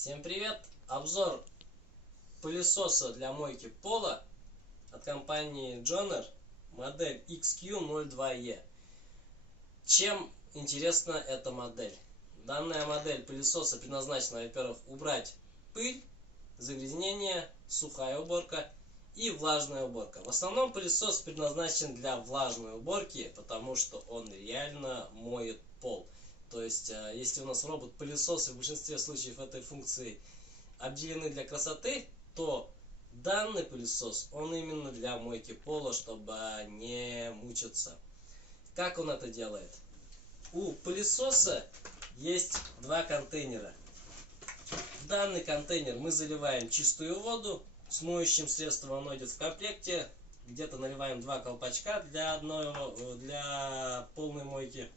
Всем привет! Обзор пылесоса для мойки пола от компании Joner, модель XQ02E. Чем интересна эта модель? Данная модель пылесоса предназначена, во-первых, убрать пыль, загрязнение, сухая уборка и влажная уборка. В основном пылесос предназначен для влажной уборки, потому что он реально моет пол. То есть, если у нас робот-пылесосы в большинстве случаев этой функции обделены для красоты, то данный пылесос, он именно для мойки пола, чтобы не мучиться. Как он это делает? У пылесоса есть два контейнера. В данный контейнер мы заливаем чистую воду с моющим средством, оно идет в комплекте. Где-то наливаем два колпачка для полной мойки.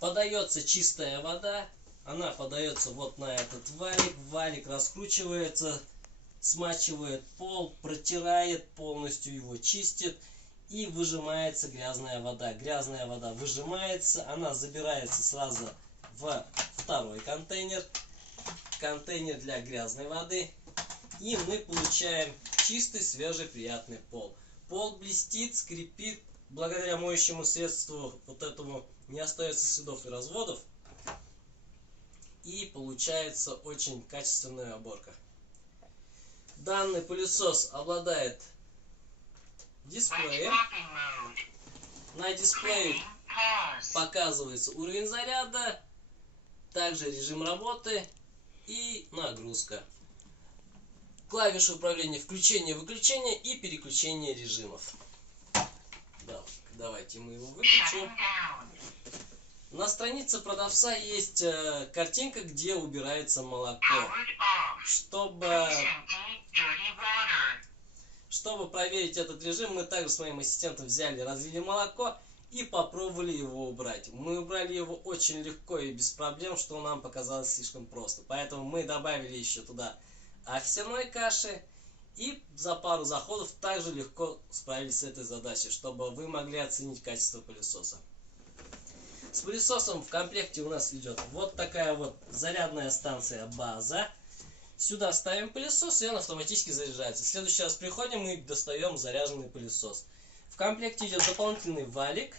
Подается чистая вода, она подается вот на этот валик, валик раскручивается, смачивает пол, протирает полностью его, чистит и выжимается грязная вода. Грязная вода выжимается, она забирается сразу в второй контейнер, контейнер для грязной воды, и мы получаем чистый, свежий, приятный пол. Пол блестит, скрипит, благодаря моющему средству вот этому не остается следов и разводов, и получается очень качественная уборка. Данный пылесос обладает дисплеем. На дисплее показывается уровень заряда, также режим работы и нагрузка. Клавиши управления включения-выключения и переключения режимов. Давайте мы его выключим. На странице продавца есть картинка, где убирается молоко. Чтобы проверить этот режим, мы также с моим ассистентом взяли, разлили молоко и попробовали его убрать. Мы убрали его очень легко и без проблем, что нам показалось слишком просто. Поэтому мы добавили еще туда овсяной каши. И за пару заходов также легко справились с этой задачей, чтобы вы могли оценить качество пылесоса. С пылесосом в комплекте у нас идет вот такая вот зарядная станция база. Сюда ставим пылесос, и он автоматически заряжается. В следующий раз приходим и достаем заряженный пылесос. В комплекте идет дополнительный валик,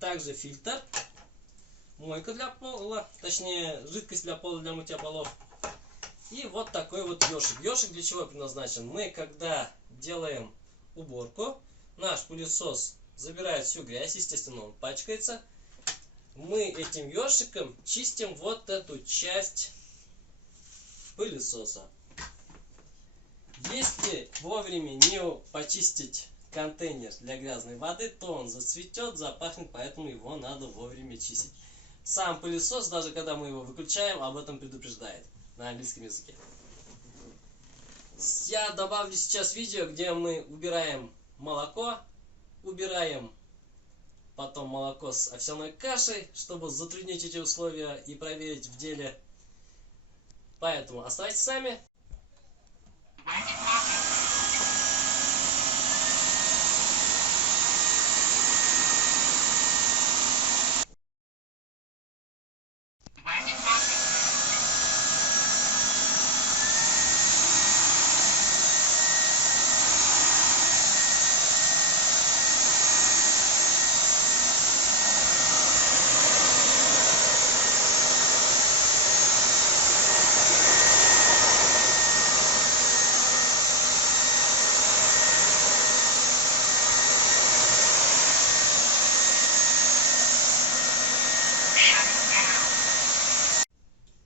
также фильтр, мойка для пола, точнее жидкость для пола для мытья полов. И вот такой вот ёшик. Ёшик для чего предназначен? Мы, когда делаем уборку, наш пылесос забирает всю грязь, естественно, он пачкается. Мы этим ёшиком чистим вот эту часть пылесоса. Если вовремя не почистить контейнер для грязной воды, то он зацветет, запахнет, поэтому его надо вовремя чистить. Сам пылесос, даже когда мы его выключаем, об этом предупреждает на английском языке. Я добавлю сейчас видео, где мы убираем молоко, убираем потом молоко с овсяной кашей, чтобы затруднить эти условия и проверить в деле. Поэтому оставайтесь с нами.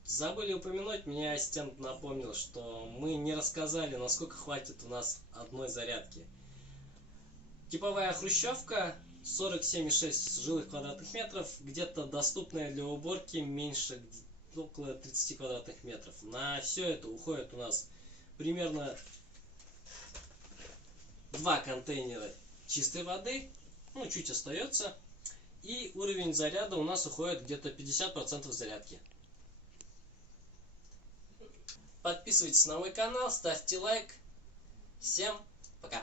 Забыли упомянуть, мне ассистент напомнил, что мы не рассказали, насколько хватит у нас одной зарядки. Типовая хрущевка 47,6 жилых квадратных метров, где-то доступная для уборки меньше, около 30 квадратных метров. На все это уходит у нас примерно 2 контейнера чистой воды, ну чуть остается, и уровень заряда у нас уходит где-то 50% зарядки. Подписывайтесь на мой канал, ставьте лайк. Всем пока!